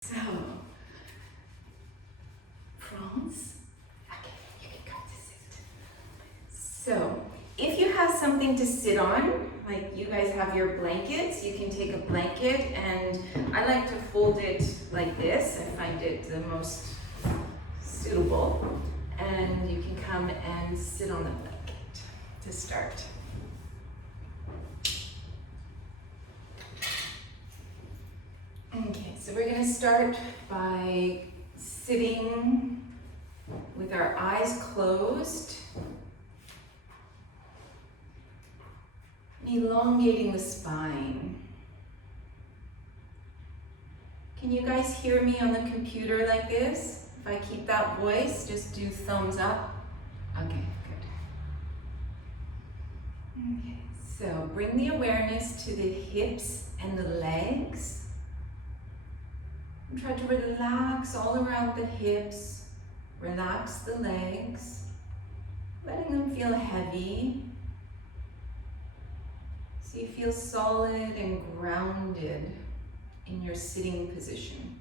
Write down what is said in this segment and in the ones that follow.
So, prawns. Okay, you can come to sit. So, if you have something to sit on, like you guys have your blankets, you can take a blanket, and I like to fold it like this. I find it the most suitable. And you can come and sit on the blanket to start. Okay, so we're going to start by sitting with our eyes closed, elongating the spine. Can you guys hear me on the computer like this? If I keep that voice, just do thumbs up. Okay, good. Okay, so bring the awareness to the hips and the legs. And try to relax all around the hips, relax the legs, letting them feel heavy. So you feel solid and grounded in your sitting position.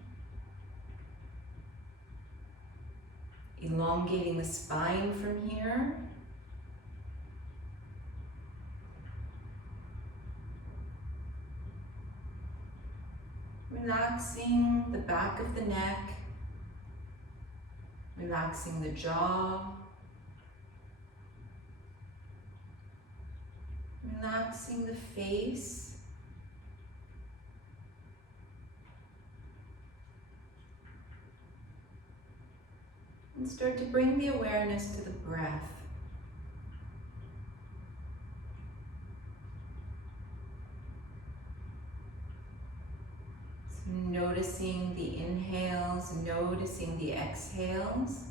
Elongating the spine from here. Relaxing the back of the neck, relaxing the jaw, relaxing the face, and start to bring the awareness to the breath. Noticing the inhales, noticing the exhales.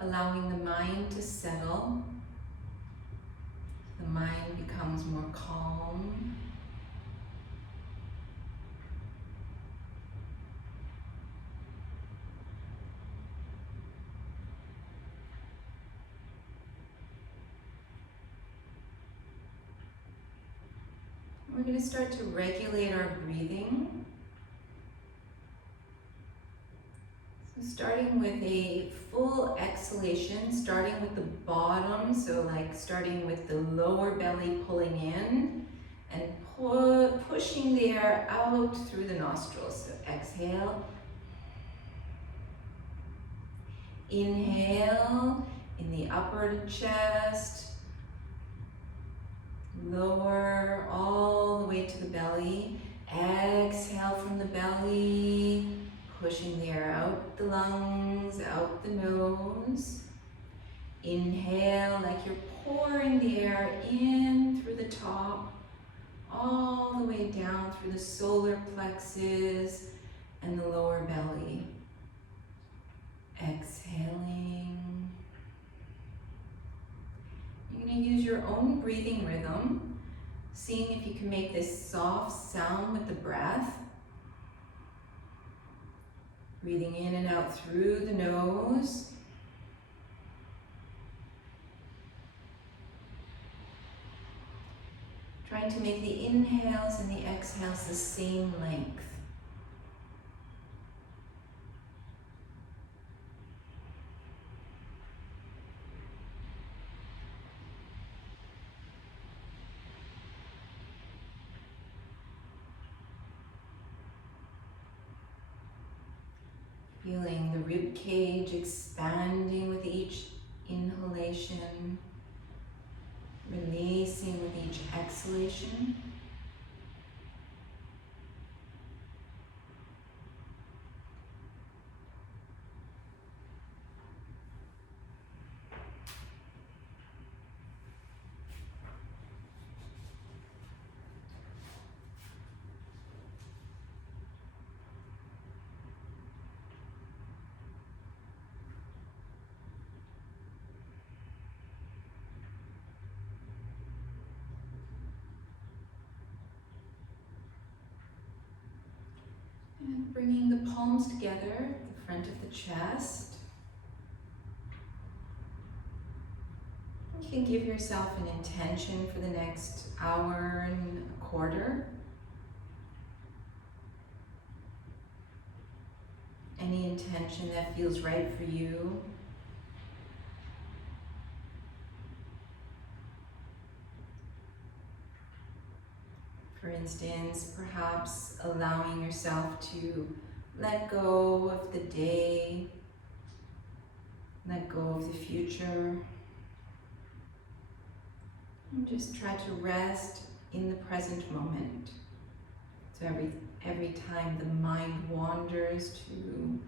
Allowing the mind to settle. The mind becomes more calm. We're going to start to regulate our breathing. So starting with a full exhalation, starting with the bottom, so like starting with the lower belly pulling in and pushing the air out through the nostrils. So exhale. Inhale in the upper chest. Lower all the way to the belly. Exhale from the belly, pushing the air out the lungs, out the nose. Inhale like you're pouring the air in through the top, all the way down through the solar plexus and the lower belly. Exhaling. You're going to use your own breathing rhythm, seeing if you can make this soft sound with the breath. Breathing in and out through the nose. Trying to make the inhales and the exhales the same length. Feeling the rib cage expanding with each inhalation, releasing with each exhalation. And bringing the palms together at the front of the chest. You can give yourself an intention for the next hour and a quarter. Any intention that feels right for you. For instance, perhaps allowing yourself to let go of the day, let go of the future, and just try to rest in the present moment. So every time the mind wanders to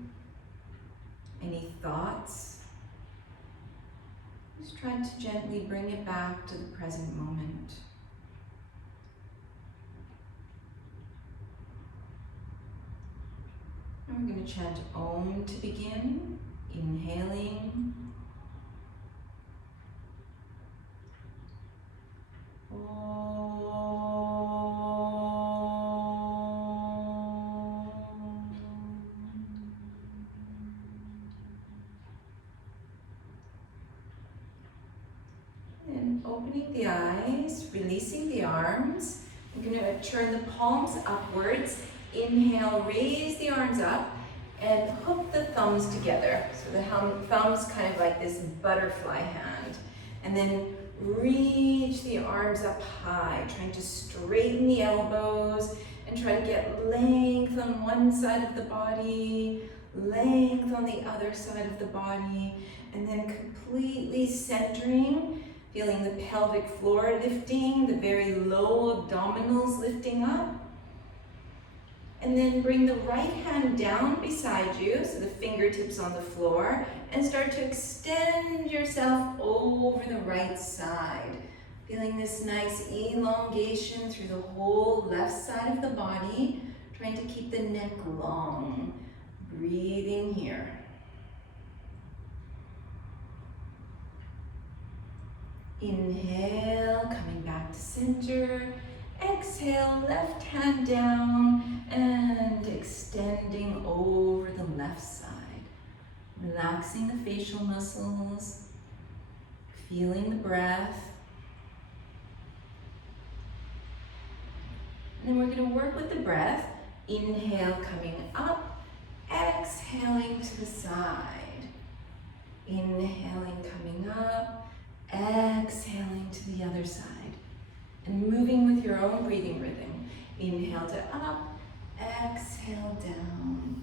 any thoughts, just try to gently bring it back to the present moment. And we're going to chant Om to begin, inhaling. And opening the eyes, releasing the arms. I'm going to turn the palms upwards. Inhale, raise the arms up and hook the thumbs together. So the thumbs kind of like this butterfly hand. And then reach the arms up high, trying to straighten the elbows and try to get length on one side of the body, length on the other side of the body, and then completely centering, feeling the pelvic floor lifting, the very low abdominals lifting up. And then bring the right hand down beside you, so the fingertips on the floor, and start to extend yourself over the right side. Feeling this nice elongation through the whole left side of the body, trying to keep the neck long. Breathing here. Inhale, coming back to center. Exhale, left hand down and extending over the left side. Relaxing the facial muscles, feeling the breath. And then we're going to work with the breath. Inhale, coming up, exhaling to the side. Inhaling, coming up, exhaling to the other side. And moving with your own breathing rhythm. Inhale to up, exhale down.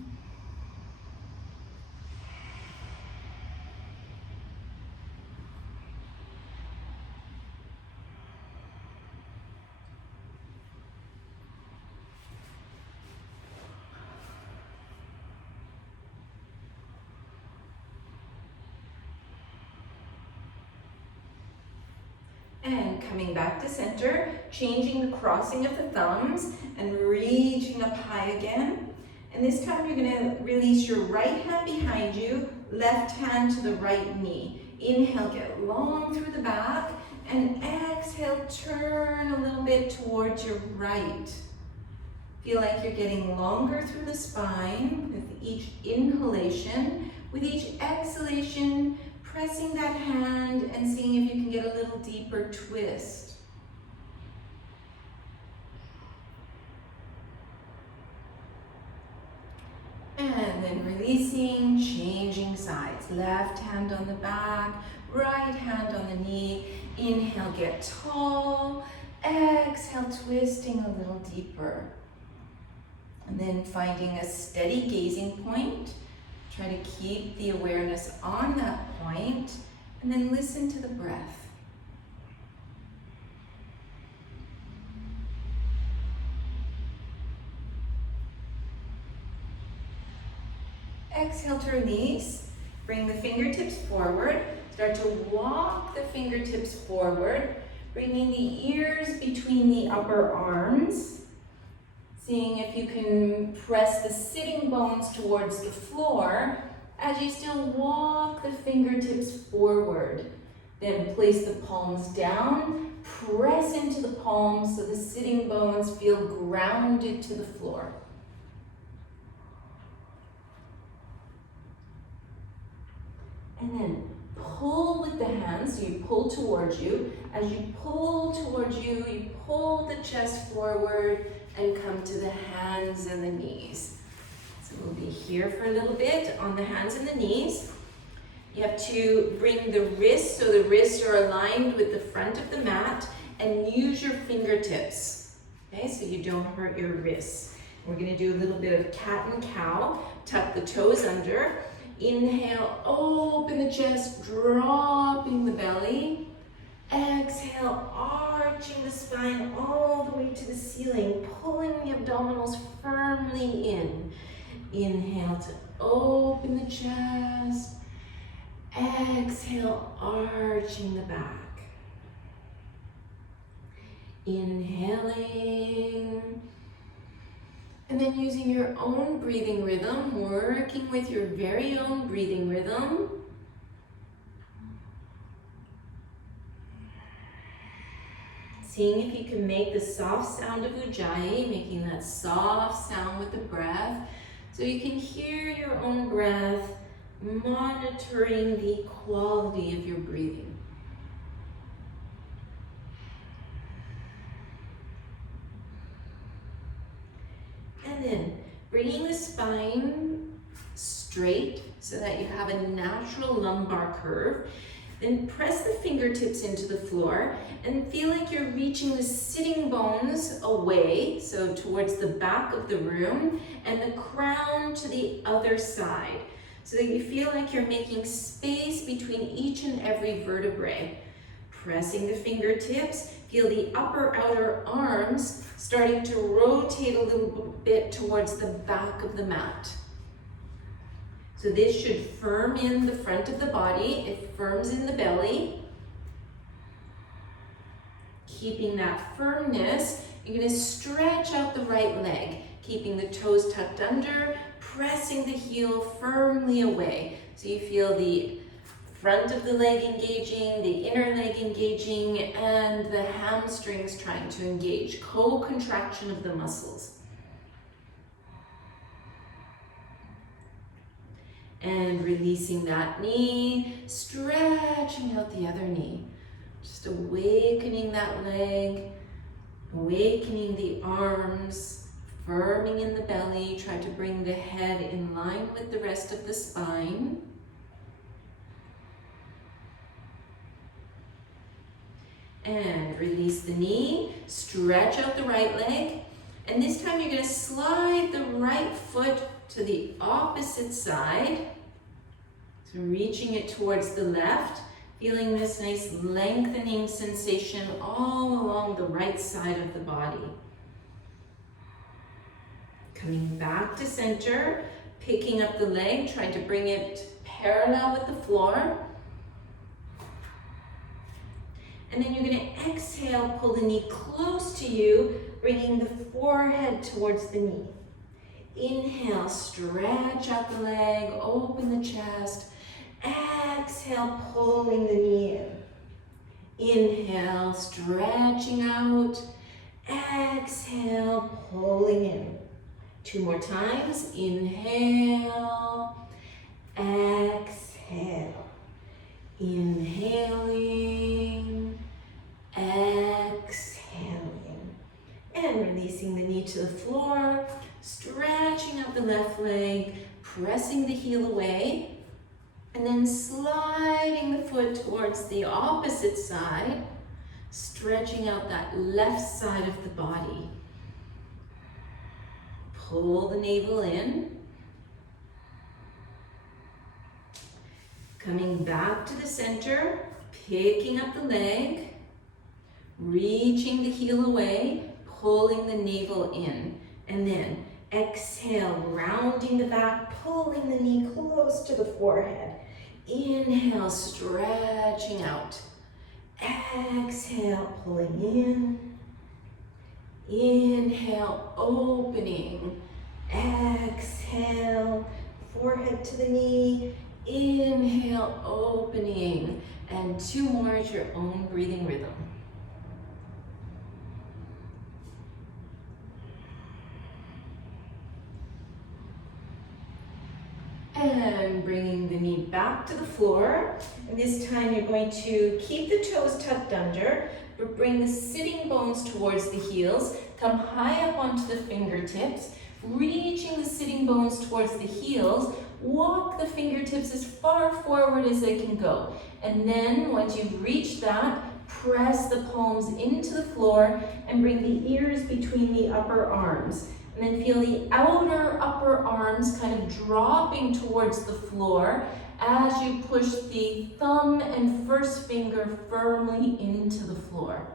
And coming back to center, changing the crossing of the thumbs and reaching up high again. And this time you're going to release your right hand behind you, left hand to the right knee. Inhale, get long through the back, and exhale, turn a little bit towards your right. Feel like you're getting longer through the spine with each inhalation. With each exhalation, pressing that hand and seeing if you can get a little deeper twist. And then releasing, changing sides. Left hand on the back, right hand on the knee. Inhale, get tall. Exhale, twisting a little deeper. And then finding a steady gazing point. Try to keep the awareness on that point, and then listen to the breath. Exhale to release. Bring the fingertips forward. Start to walk the fingertips forward, bringing the ears between the upper arms. Seeing if you can press the sitting bones towards the floor as you still walk the fingertips forward. Then place the palms down, press into the palms so the sitting bones feel grounded to the floor. And then pull with the hands, so you pull towards you. As you pull towards you, you pull the chest forward and come to the hands and the knees. So we'll be here for a little bit on the hands and the knees. You have to bring the wrists, so the wrists are aligned with the front of the mat, and use your fingertips, okay, so you don't hurt your wrists. We're gonna do a little bit of cat and cow. Tuck the toes under. Inhale, open the chest, dropping the belly. Exhale, arching the spine all the way to the ceiling, pulling the abdominals firmly in. Inhale to open the chest. Exhale, arching the back. Inhaling. And then using your own breathing rhythm, working with your very own breathing rhythm. Seeing if you can make the soft sound of Ujjayi, making that soft sound with the breath, so you can hear your own breath, monitoring the quality of your breathing. And then bringing the spine straight so that you have a natural lumbar curve. Then press the fingertips into the floor and feel like you're reaching the sitting bones away, so towards the back of the room, and the crown to the other side, so that you feel like you're making space between each and every vertebrae. Pressing the fingertips, feel the upper outer arms starting to rotate a little bit towards the back of the mat. So this should firm in the front of the body. It firms in the belly. Keeping that firmness, you're going to stretch out the right leg, keeping the toes tucked under, pressing the heel firmly away. So you feel the front of the leg engaging, the inner leg engaging, and the hamstrings trying to engage. Co-contraction of the muscles. And releasing that knee, stretching out the other knee. Just awakening that leg, awakening the arms, firming in the belly. Try to bring the head in line with the rest of the spine. And release the knee, stretch out the right leg, and this time you're going to slide the right foot to the opposite side. So reaching it towards the left, feeling this nice lengthening sensation all along the right side of the body. Coming back to center, picking up the leg, trying to bring it parallel with the floor. And then you're going to exhale, pull the knee close to you, bringing the forehead towards the knee. Inhale, stretch out the leg, open the chest. Exhale, pulling the knee in. Inhale, stretching out. Exhale, pulling in. 2 more times. Inhale, exhale. Inhaling, exhaling, and releasing the knee to the floor, stretching out the left leg, pressing the heel away, and then sliding the foot towards the opposite side, stretching out that left side of the body. Pull the navel in. Coming back to the center, picking up the leg, reaching the heel away, pulling the navel in, and then exhale, rounding the back, pulling the knee close to the forehead. Inhale, stretching out. Exhale, pulling in. Inhale, opening. Exhale, forehead to the knee. Inhale, opening, and 2 more at your own breathing rhythm. And bringing the knee back to the floor. And this time you're going to keep the toes tucked under, but bring the sitting bones towards the heels. Come high up onto the fingertips, reaching the sitting bones towards the heels. Walk the fingertips as far forward as they can go. And then once you've reached that, press the palms into the floor and bring the ears between the upper arms. And then feel the outer upper arms kind of dropping towards the floor as you push the thumb and first finger firmly into the floor.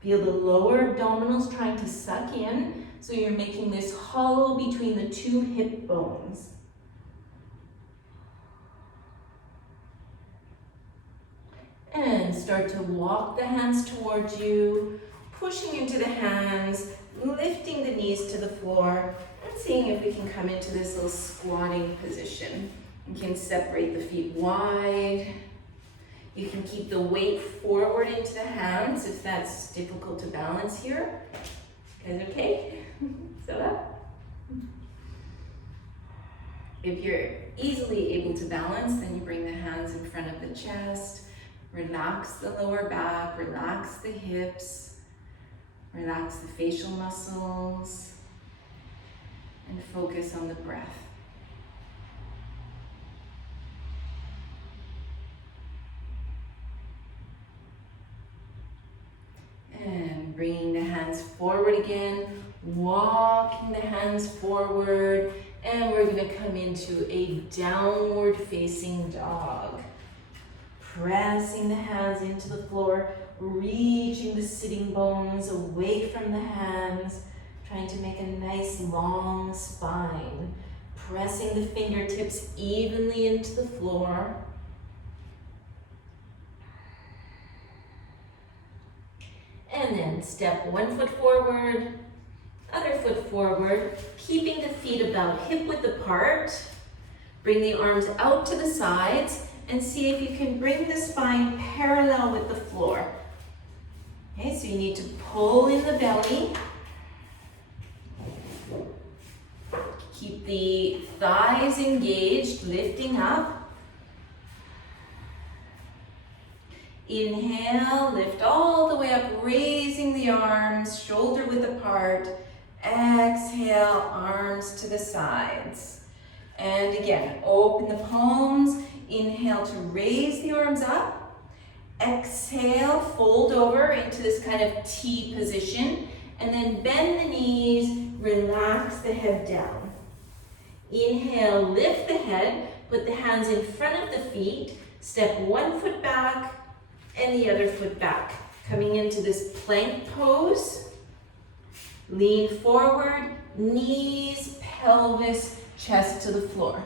Feel the lower abdominals trying to suck in, so you're making this hollow between the two hip bones. And start to walk the hands towards you, pushing into the hands, lifting the knees to the floor, and seeing if we can come into this little squatting position. You can separate the feet wide. You can keep the weight forward into the hands if that's difficult to balance here. Guys okay? So if you're easily able to balance, then you bring the hands in front of the chest. Relax the lower back, relax the hips, relax the facial muscles, and focus on the breath. And bringing the hands forward again, walking the hands forward, and we're going to come into a downward facing dog. Pressing the hands into the floor, reaching the sitting bones away from the hands, trying to make a nice long spine. Pressing the fingertips evenly into the floor. And then step one foot forward, other foot forward, keeping the feet about hip width apart. Bring the arms out to the sides and see if you can bring the spine parallel with the floor. Okay, so you need to pull in the belly. Keep the thighs engaged, lifting up. Inhale, lift all the way up, raising the arms, shoulder width apart. Exhale, arms to the sides. And again, open the palms. Inhale to raise the arms up. Exhale, fold over into this kind of T position. And then bend the knees, relax the head down. Inhale, lift the head, put the hands in front of the feet. Step one foot back and the other foot back. Coming into this plank pose. Lean forward, knees, pelvis, chest to the floor.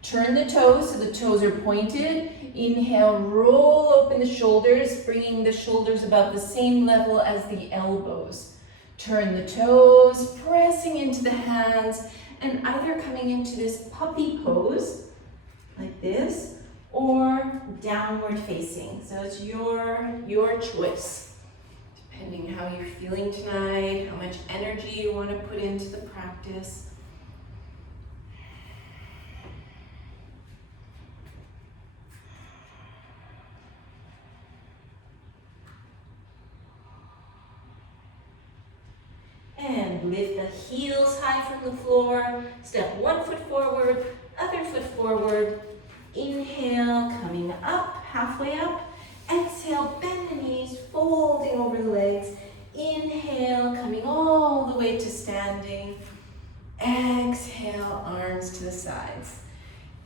Turn the toes so the toes are pointed. Inhale, roll open the shoulders, bringing the shoulders about the same level as the elbows. Turn the toes, pressing into the hands, and either coming into this puppy pose, like this, or downward facing. So it's your choice, depending how you're feeling tonight, how much energy you want to put into the practice. And lift the heels high from the floor. Step one foot forward, other foot forward. Inhale, coming up, halfway up. Exhale, bend the knees, folding over the legs. Inhale, coming all the way to standing. Exhale, arms to the sides.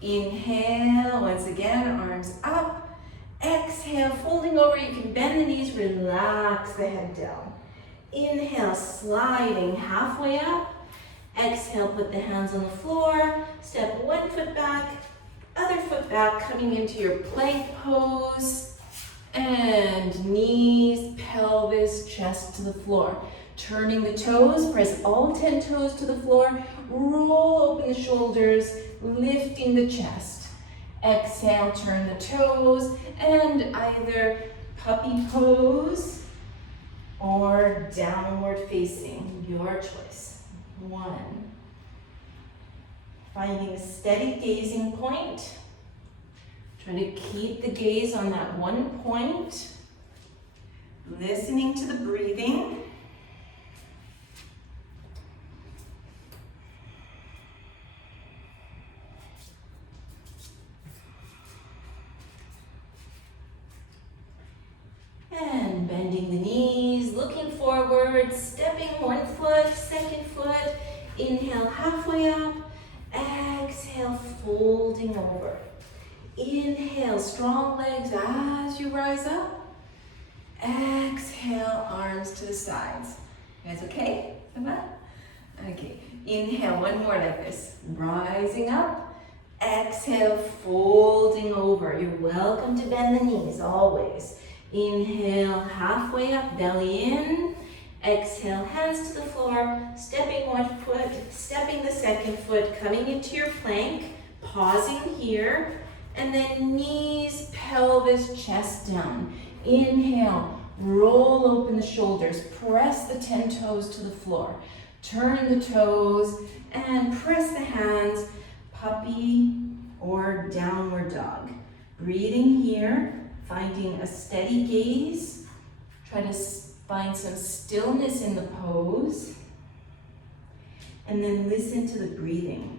Inhale, once again, arms up. Exhale, folding over. You can bend the knees, relax the head down. Inhale, sliding halfway up. Exhale, put the hands on the floor. Step one foot back, other foot back, coming into your plank pose. And knees, pelvis, chest to the floor. Turning the toes, press all 10 toes to the floor. Roll open the shoulders, lifting the chest. Exhale, turn the toes, and either puppy pose or downward facing, your choice. 1, Finding a steady gazing point. Trying to keep the gaze on that one point. Listening to the breathing. And bending the knees, looking forward, stepping one foot, second foot. Inhale halfway up. Exhale, folding over. Inhale, strong legs as you rise up. Exhale, arms to the sides. You guys okay? Okay. Inhale, one more like this. Rising up. Exhale, folding over. You're welcome to bend the knees, always. Inhale, halfway up, belly in. Exhale, hands to the floor, stepping one foot, stepping the second foot, coming into your plank, pausing here, and then knees, pelvis, chest down. Inhale, roll open the shoulders, press the 10 toes to the floor. Turn the toes and press the hands, puppy or downward dog. Breathing here, finding a steady gaze. Try to find some stillness in the pose. And then listen to the breathing.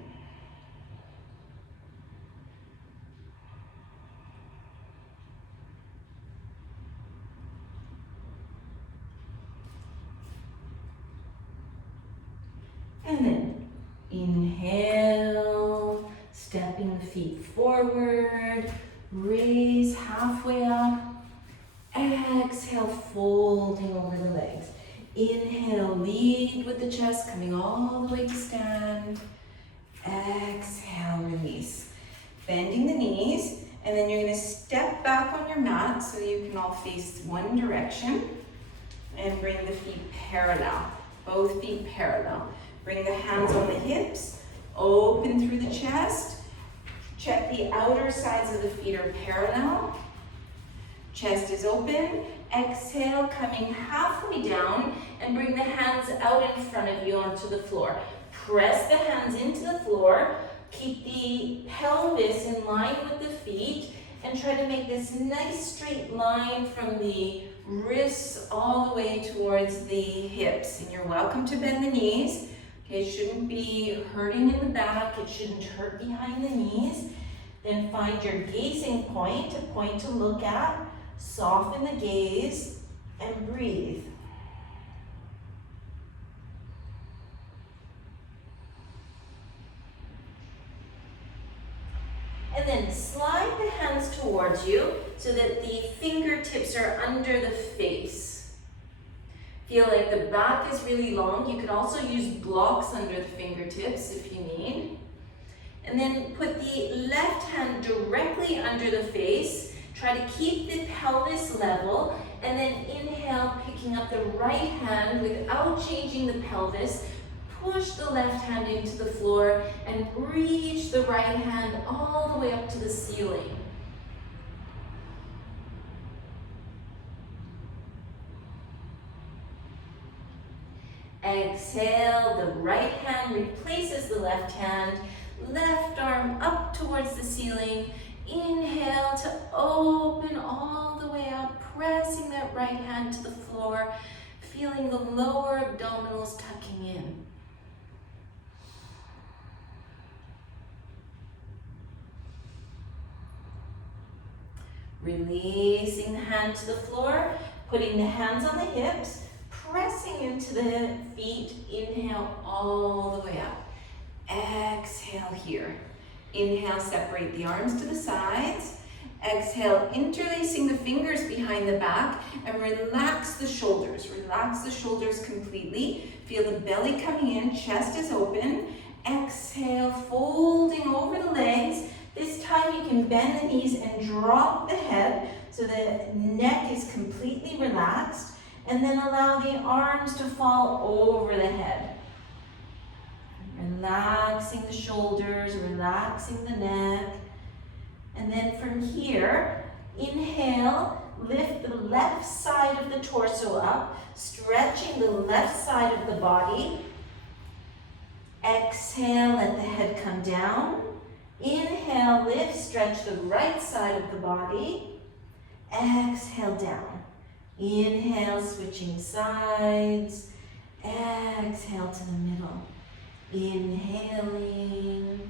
And then inhale, stepping the feet forward, raise halfway up. Exhale, folding over the legs. Inhale, lead with the chest, coming all the way to stand. Exhale, release. Bending the knees, and then you're going to step back on your mat so you can all face one direction. And bring the feet parallel, both feet parallel. Bring the hands on the hips, open through the chest. Check the outer sides of the feet are parallel. Chest is open. Exhale, coming halfway down, and bring the hands out in front of you onto the floor. Press the hands into the floor. Keep the pelvis in line with the feet, and try to make this nice straight line from the wrists all the way towards the hips. And you're welcome to bend the knees. Okay, it shouldn't be hurting in the back. It shouldn't hurt behind the knees. Then find your gazing point, a point to look at. Soften the gaze and breathe. And then slide the hands towards you so that the fingertips are under the face. Feel like the back is really long. You could also use blocks under the fingertips if you need. And then put the left hand directly under the face. Try to keep the pelvis level, and then inhale, picking up the right hand without changing the pelvis. Push the left hand into the floor and reach the right hand all the way up to the ceiling. Exhale, the right hand replaces the left hand. Left arm up towards the ceiling. Inhale to open all the way up, pressing that right hand to the floor, feeling the lower abdominals tucking in. Releasing the hand to the floor, putting the hands on the hips, pressing into the feet. Inhale all the way up. Exhale here. Inhale, separate the arms to the sides. Exhale, interlacing the fingers behind the back, and relax the shoulders. Relax the shoulders completely. Feel the belly coming in, chest is open. Exhale, folding over the legs. This time you can bend the knees and drop the head so the neck is completely relaxed, and then allow the arms to fall over the head. Relaxing the shoulders, relaxing the neck. And then from here, inhale, lift the left side of the torso up, stretching the left side of the body. Exhale. Exhale, let the head come down. Inhale, lift, stretch the right side of the body. Exhale, down. Inhale, switching sides. Exhale to the middle. Inhaling.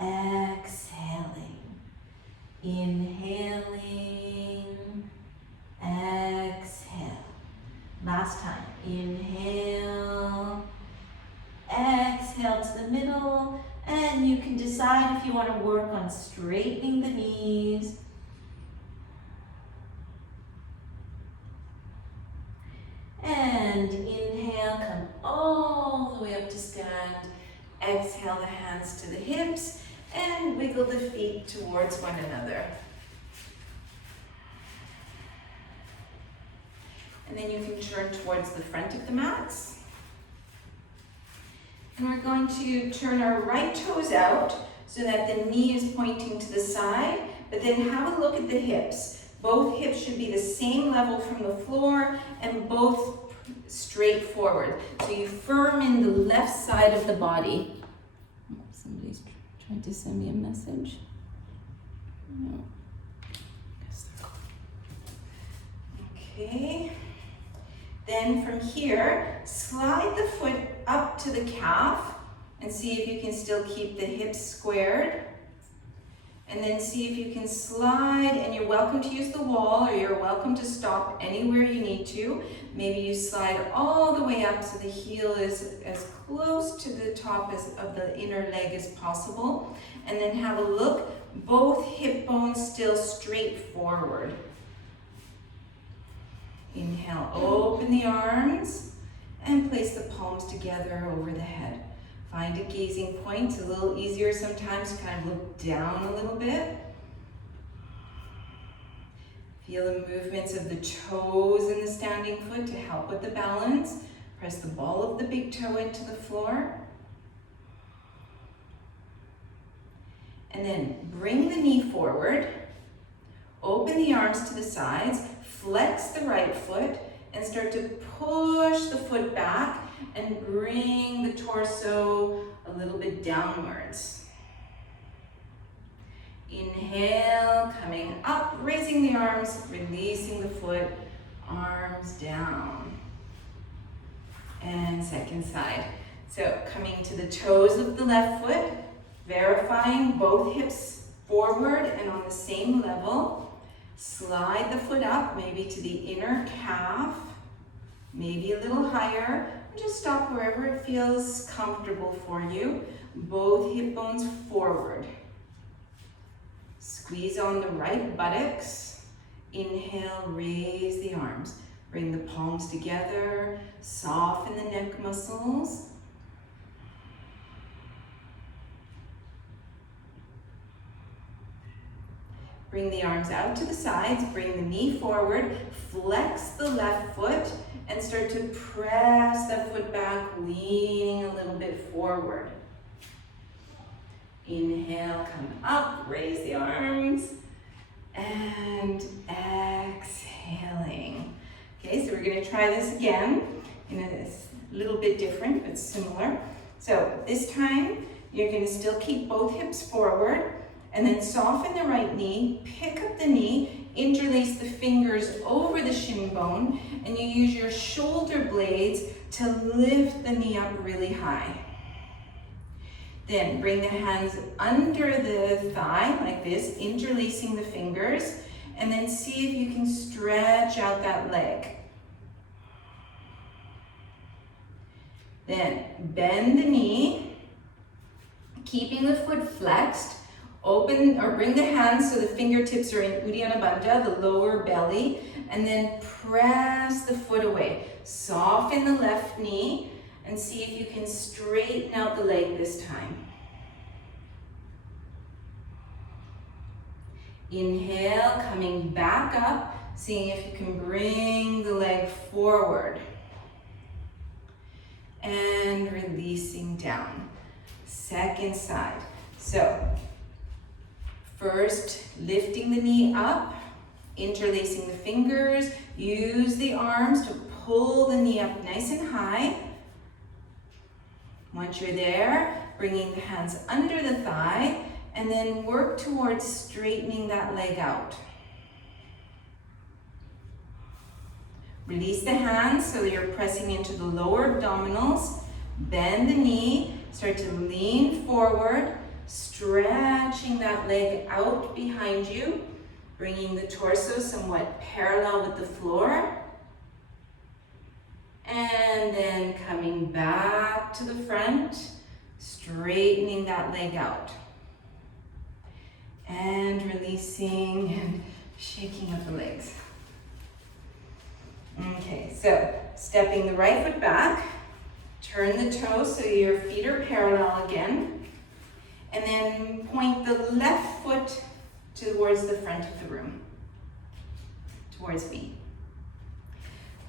Exhaling. Inhaling. Exhale. Last time. Inhale. Exhale to the middle. And you can decide if you want to work on straightening the knees. And inhale, come all the way up to stand. Exhale the hands to the hips and wiggle the feet towards one another. And then you can turn towards the front of the mats. And we're going to turn our right toes out so that the knee is pointing to the side, but then have a look at the hips. Both hips should be the same level from the floor and both straight forward. So you firm in the left side of the body. Somebody's trying to send me a message. No. Okay. Then from here, slide the foot up to the calf and see if you can still keep the hips squared. And then see if you can slide, and you're welcome to use the wall or you're welcome to stop anywhere you need to. Maybe you slide all the way up so the heel is as close to the top of the inner leg as possible. And then have a look, both hip bones still straight forward. Inhale, open the arms and place the palms together over the head. Find a gazing point. It's a little easier sometimes to kind of look down a little bit. Feel the movements of the toes in the standing foot to help with the balance. Press the ball of the big toe into the floor. And then bring the knee forward. Open the arms to the sides. Flex the right foot and start to push the foot back and bring the torso a little bit downwards. Inhale, coming up, raising the arms, releasing the foot, arms down. And second side. So coming to the toes of the left foot, verifying both hips forward and on the same level. Slide the foot up, maybe to the inner calf, maybe a little higher. Just stop wherever it feels comfortable for you. Both hip bones forward. Squeeze on the right buttocks. Inhale, raise the arms. Bring the palms together. Soften the neck muscles. Bring the arms out to the sides. Bring the knee forward. Flex the left foot. And start to press that foot back, leaning a little bit forward. Inhale, come up, raise the arms, and exhaling. Okay, so we're gonna try this again in a little bit different, but similar. So this time, you're gonna still keep both hips forward, and then soften the right knee, pick up the knee, interlace the fingers over the shin bone, and you use your shoulder blades to lift the knee up really high. Then bring the hands under the thigh like this, interlacing the fingers, and then see if you can stretch out that leg. Then bend the knee, keeping the foot flexed. Open or bring the hands so the fingertips are in Uddiyana Bandha, the lower belly, and then press the foot away. Soften the left knee and see if you can straighten out the leg this time. Inhale, coming back up, seeing if you can bring the leg forward. And releasing down. Second side. So, first, lifting the knee up, interlacing the fingers, use the arms to pull the knee up nice and high. Once you're there, bringing the hands under the thigh, and then work towards straightening that leg out. Release the hands so that you're pressing into the lower abdominals. Bend the knee, start to lean forward, stretching that leg out behind you, bringing the torso somewhat parallel with the floor. And then coming back to the front, straightening that leg out. And releasing and shaking up the legs. Okay, so stepping the right foot back, turn the toes so your feet are parallel again, and then point the left foot towards the front of the room, towards me.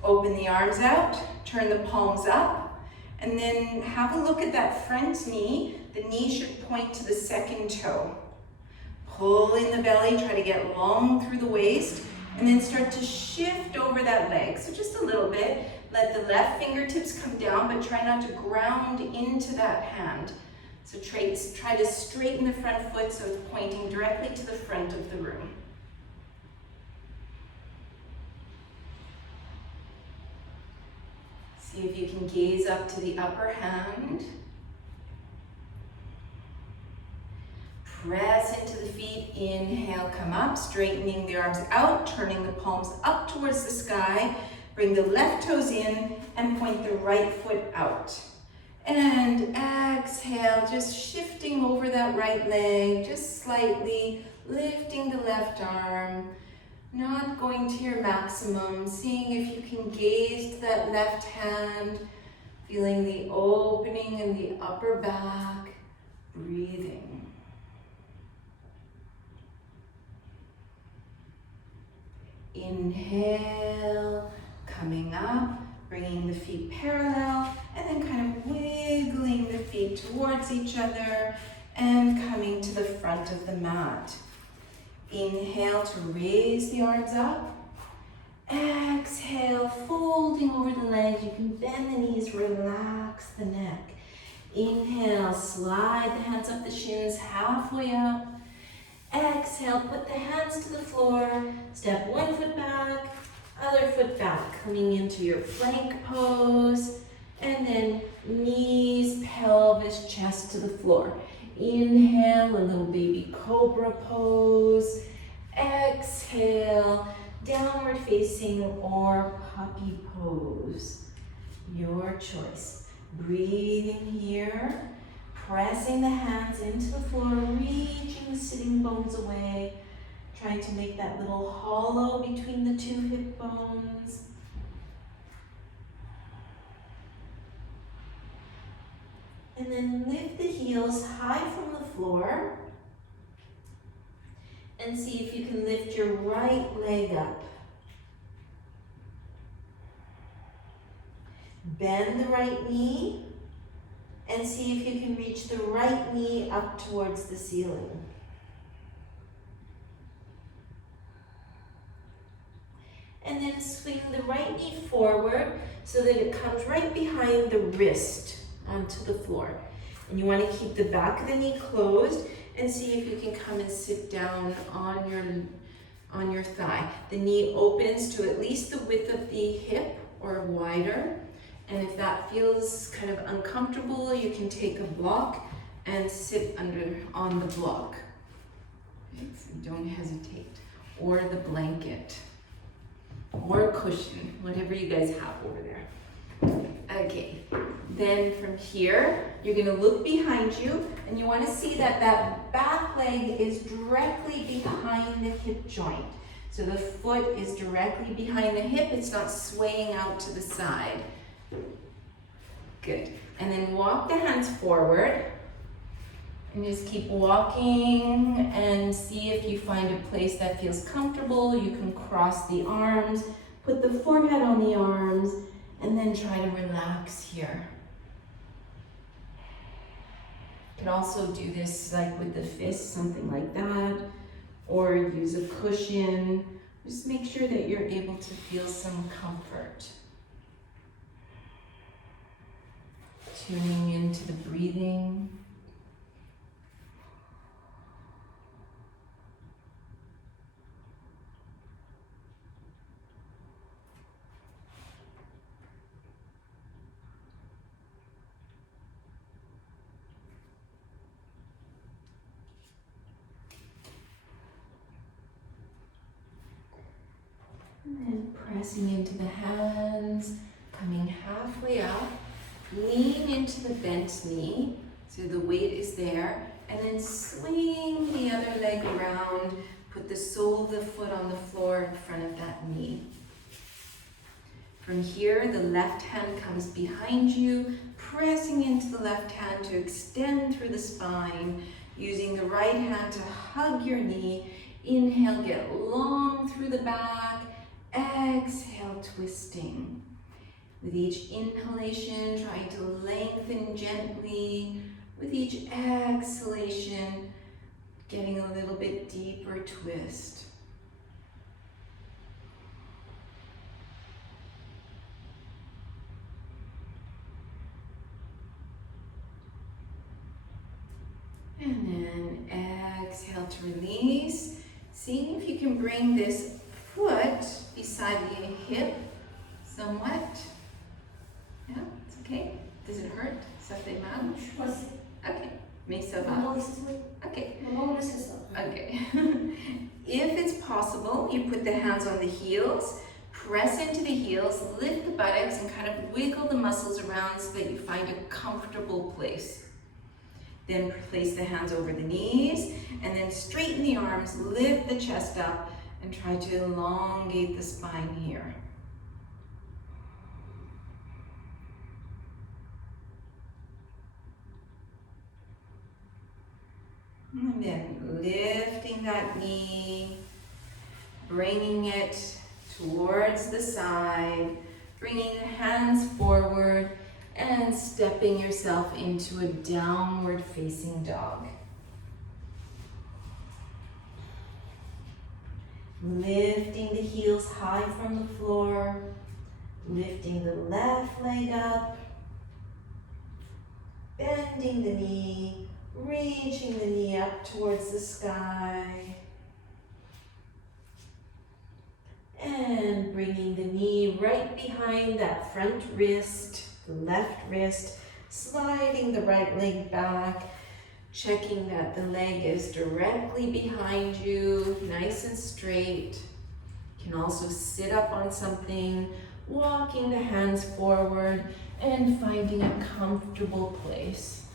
Open the arms out, turn the palms up, and then have a look at that front knee. The knee should point to the second toe. Pull in the belly, try to get long through the waist, and then start to shift over that leg. So just a little bit. Let the left fingertips come down, but try not to ground into that hand. So try to straighten the front foot so it's pointing directly to the front of the room. See if you can gaze up to the upper hand. Press into the feet, inhale, come up, straightening the arms out, turning the palms up towards the sky. Bring the left toes in and point the right foot out. And exhale, just shifting over that right leg, just slightly, lifting the left arm, not going to your maximum, seeing if you can gaze to that left hand, feeling the opening in the upper back, breathing. Inhale, coming up, bringing the feet parallel, and then kind of wiggling the feet towards each other and coming to the front of the mat. Inhale to raise the arms up. Exhale, folding over the legs. You can bend the knees, relax the neck. Inhale, slide the hands up the shins, halfway up. Exhale, put the hands to the floor, step one foot back, other foot back, coming into your plank pose, and then knees, pelvis, chest to the floor. Inhale, a little baby cobra pose. Exhale, downward facing or puppy pose. Your choice. Breathing here. Pressing the hands into the floor, reaching the sitting bones away, trying to make that little hollow between the two hip bones. And then lift the heels high from the floor and see if you can lift your right leg up. Bend the right knee. And see if you can reach the right knee up towards the ceiling. And then swing the right knee forward so that it comes right behind the wrist onto the floor. And you want to keep the back of the knee closed and see if you can come and sit down on your thigh. The knee opens to at least the width of the hip or wider. And if that feels kind of uncomfortable, you can take a block and sit on the block. Okay, so don't hesitate. Or the blanket. Or a cushion, whatever you guys have over there. Okay, then from here, you're gonna look behind you and you wanna see that that back leg is directly behind the hip joint. So the foot is directly behind the hip, it's not swaying out to the side. Good. And then walk the hands forward and just keep walking and see if you find a place that feels comfortable. You can cross the arms, put the forehead on the arms, and then try to relax here. You can also do this like with the fist, something like that, or use a cushion. Just make sure that you're able to feel some comfort. 2, Tuning into the breathing. And then pressing into the hands, coming halfway up, lean into the bent knee, so the weight is there, and then swing the other leg around, put the sole of the foot on the floor in front of that knee. From here, the left hand comes behind you, pressing into the left hand to extend through the spine, using the right hand to hug your knee. Inhale, get long through the back. Exhale, twisting. With each inhalation, trying to lengthen gently. With each exhalation, getting a little bit deeper twist. And then exhale to release. Seeing if you can bring this foot beside the hip somewhat. Yeah, it's okay. Does it hurt? Ça fait mal? Okay. Mais ça va. Okay. Okay. If it's possible, you put the hands on the heels, press into the heels, lift the buttocks, and kind of wiggle the muscles around so that you find a comfortable place. Then place the hands over the knees, and then straighten the arms, lift the chest up, and try to elongate the spine here. And then lifting that knee, bringing it towards the side, bringing the hands forward, and stepping yourself into a downward facing dog. Lifting the heels high from the floor, lifting the left leg up, bending the knee, reaching the knee up towards the sky, and bringing the knee right behind that front wrist, the left wrist, sliding the right leg back, checking that the leg is directly behind you, nice and straight. You can also sit up on something, walking the hands forward and finding a comfortable place.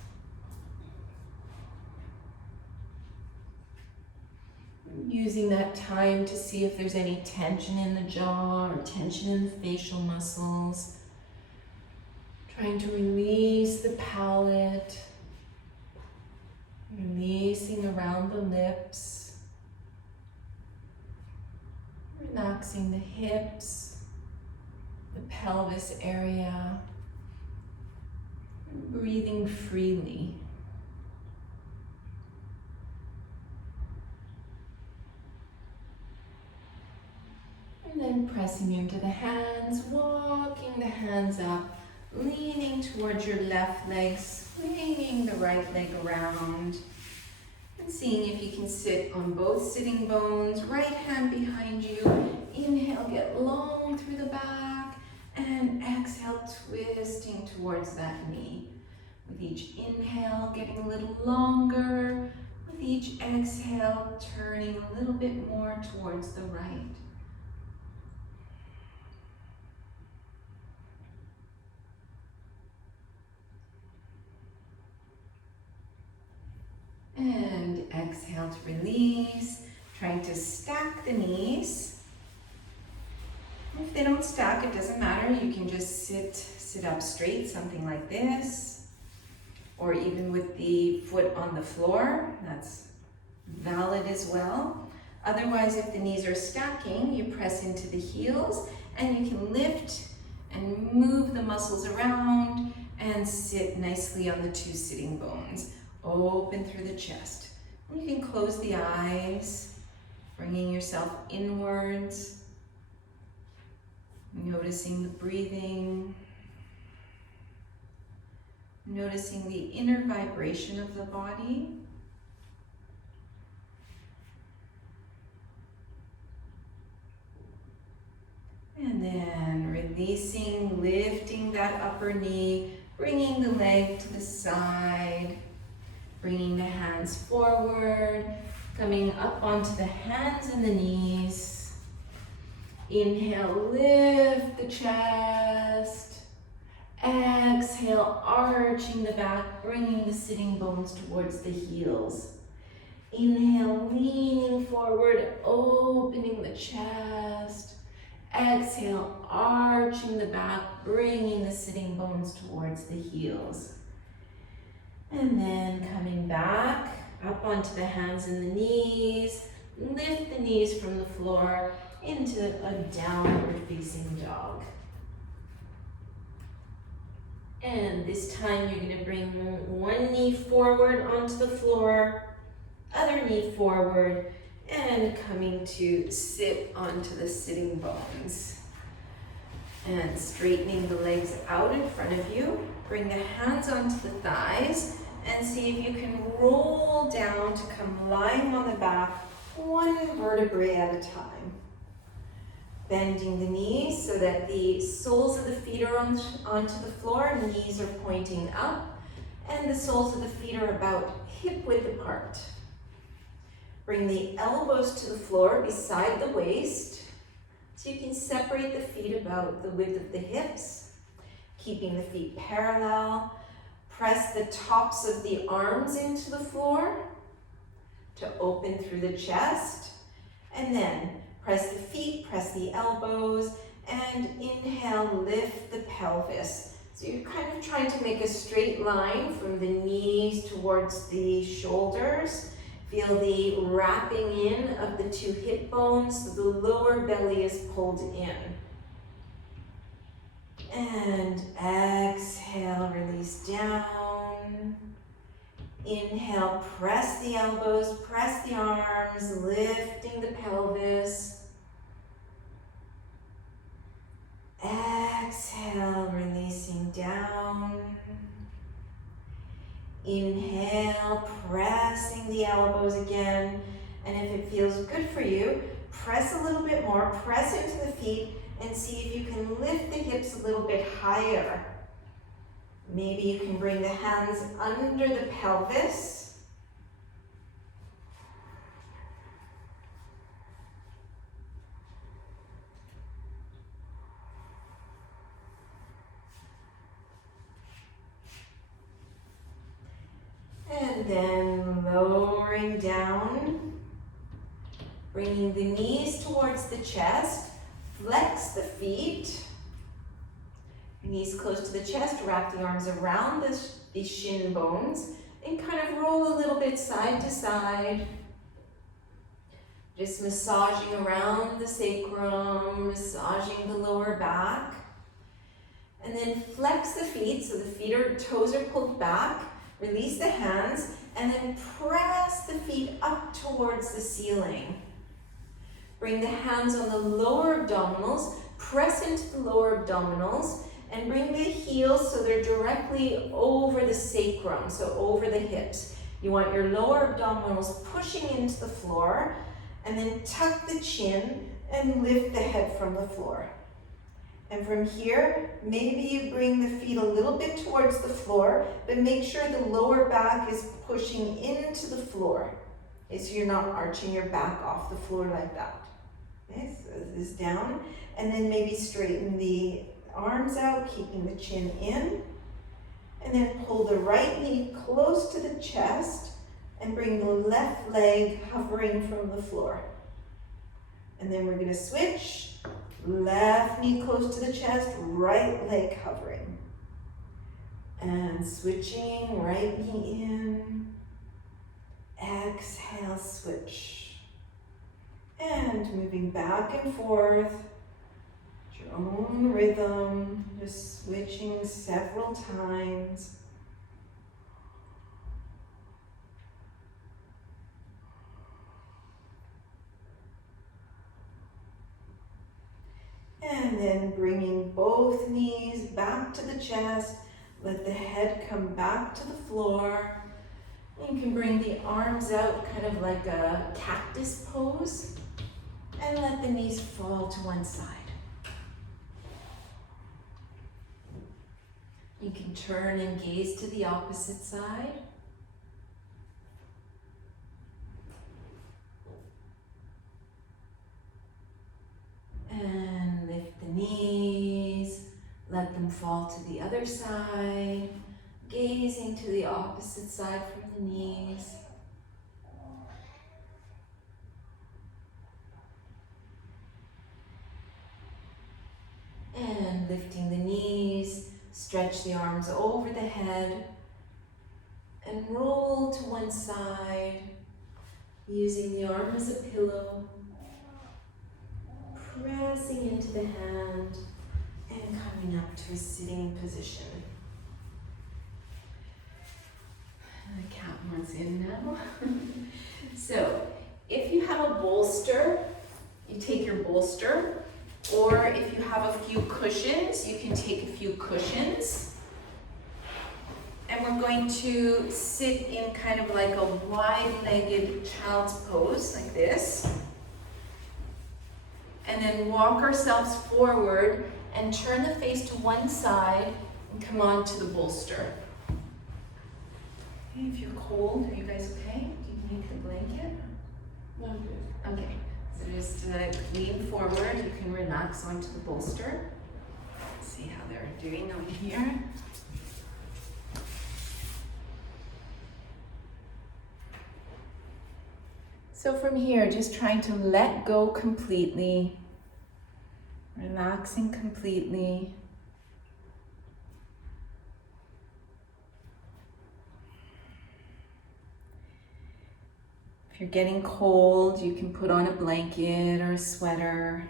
Using that time to see if there's any tension in the jaw or tension in the facial muscles. Trying to release the palate. Releasing around the lips. Relaxing the hips, the pelvis area. Breathing freely. And then pressing into the hands, walking the hands up, leaning towards your left leg, swinging the right leg around, and seeing if you can sit on both sitting bones, right hand behind you. Inhale, get long through the back, and exhale, twisting towards that knee. With each inhale, getting a little longer. With each exhale, turning a little bit more towards the right. And exhale to release, trying to stack the knees. If they don't stack, it doesn't matter. You can just sit up straight, something like this. Or even with the foot on the floor, that's valid as well. Otherwise, if the knees are stacking, you press into the heels and you can lift and move the muscles around and sit nicely on the two sitting bones. Open through the chest. You can close the eyes, bringing yourself inwards, noticing the breathing. Noticing the inner vibration of the body. And then releasing, lifting that upper knee, bringing the leg to the side, bringing the hands forward, coming up onto the hands and the knees. Inhale, lift the chest. Exhale, arching the back, bringing the sitting bones towards the heels. Inhale, leaning forward, opening the chest. Exhale, arching the back, bringing the sitting bones towards the heels. And then coming back, up onto the hands and the knees. Lift the knees from the floor into a downward facing dog. And this time you're going to bring one knee forward onto the floor, other knee forward, and coming to sit onto the sitting bones. And straightening the legs out in front of you. Bring the hands onto the thighs and see if you can roll down to come lying on the back, one vertebrae at a time. Bending the knees so that the soles of the feet are onto the floor, knees are pointing up, and the soles of the feet are about hip width apart. Bring the elbows to the floor beside the waist, so you can separate the feet about the width of the hips, keeping the feet parallel. Press the tops of the arms into the floor to open through the chest, and then press the feet, press the elbows, and inhale, lift the pelvis. So you're kind of trying to make a straight line from the knees towards the shoulders. Feel the wrapping in of the two hip bones so the lower belly is pulled in. And exhale, release down. Inhale, press the elbows, press the arms, lifting the pelvis. Exhale, releasing down. Inhale, pressing the elbows again. And if it feels good for you, press a little bit more, press into the feet, and see if you can lift the hips a little bit higher. Maybe you can bring the hands under the pelvis. And then lowering down, bringing the knees towards the chest, flex the feet. Knees close to the chest, wrap the arms around the shin bones, and kind of roll a little bit side to side. Just massaging around the sacrum, massaging the lower back. And then flex the feet, so the toes are pulled back. Release the hands, and then press the feet up towards the ceiling. Bring the hands on the lower abdominals, press into the lower abdominals, and bring the heels so they're directly over the sacrum, so over the hips. You want your lower abdominals pushing into the floor, and then tuck the chin and lift the head from the floor. And from here, maybe you bring the feet a little bit towards the floor, but make sure the lower back is pushing into the floor. Okay, so you're not arching your back off the floor like that. Okay, so this is down. And then maybe straighten the arms out, keeping the chin in. And then pull the right knee close to the chest and bring the left leg hovering from the floor. And then we're going to switch. Left knee close to the chest, right leg hovering. And switching, right knee in. Exhale, switch. And moving back and forth. Your own rhythm, just switching several times. And then bringing both knees back to the chest, Let the head come back to the floor. You can bring the arms out kind of like a cactus pose and let the knees fall to one side. You can turn and gaze to the opposite side. And lift the knees, let them fall to the other side, gazing to the opposite side from the knees. And lifting the knees, stretch the arms over the head and roll to one side, using the arm as a pillow, pressing into the hand and coming up to a sitting position. The cat wants in now. So, if you have a bolster, you take your bolster, or if you have a few cushions, you can take a few cushions. And we're going to sit in kind of like a wide-legged child's pose, like this. And then walk ourselves forward and turn the face to one side and come on to the bolster. Okay, if you're cold, are you guys okay? Do you need the blanket? No, I'm good. Okay, so just lean forward. You can relax onto the bolster. Let's see how they're doing over here. So from here, just trying to let go completely, relaxing completely. If you're getting cold, you can put on a blanket or a sweater.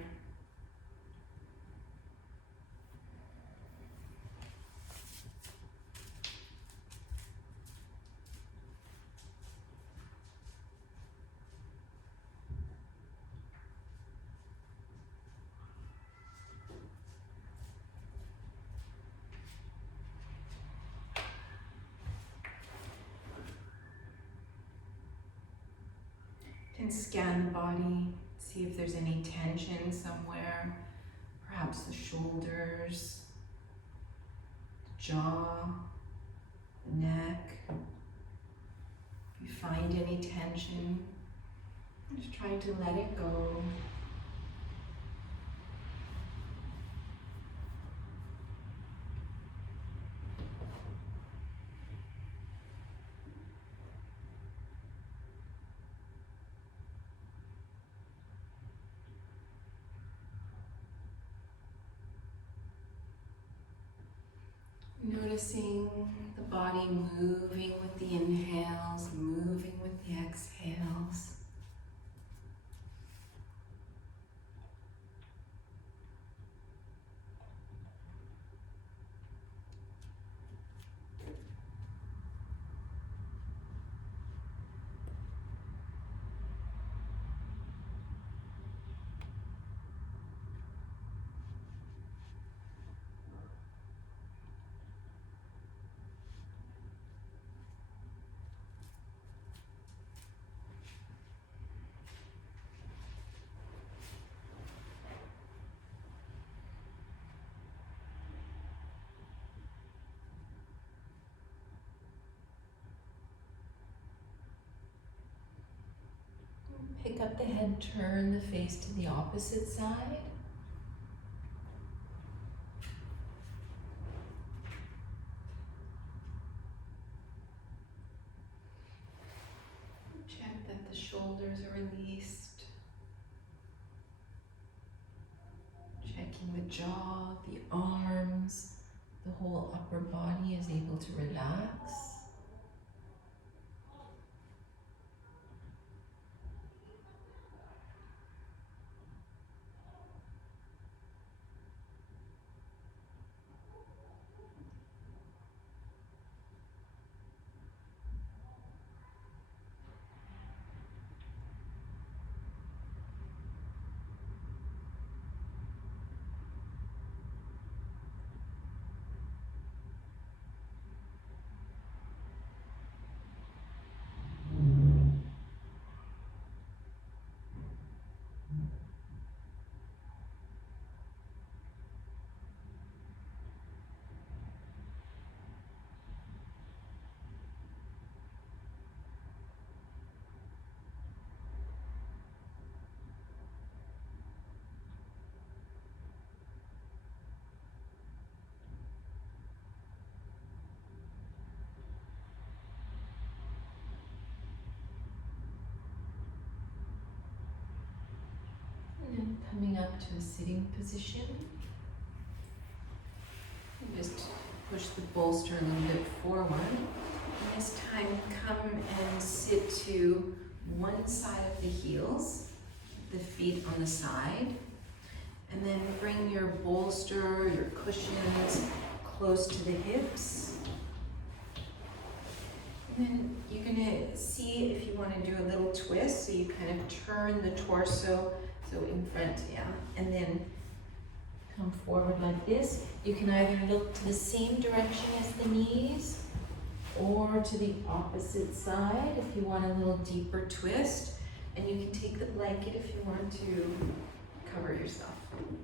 And scan the body, see if there's any tension somewhere, perhaps the shoulders, the jaw, the neck. If you find any tension, just try to let it go. Noticing the body moving with the inhales, moving with the exhales. Pick up the head, turn the face to the opposite side. Check that the shoulders are released. Checking the jaw, the arms, the whole upper body is able to relax. mat to a sitting position. And just push the bolster a little bit forward. And this time, come and sit to one side of the heels, the feet on the side. And then bring your bolster, your cushions close to the hips. And then you're gonna see if you wanna do a little twist, so you kind of turn the torso, so in front, yeah, and then come forward like this. You can either look to the same direction as the knees, or to the opposite side if you want a little deeper twist. And you can take the blanket if you want to cover yourself. I think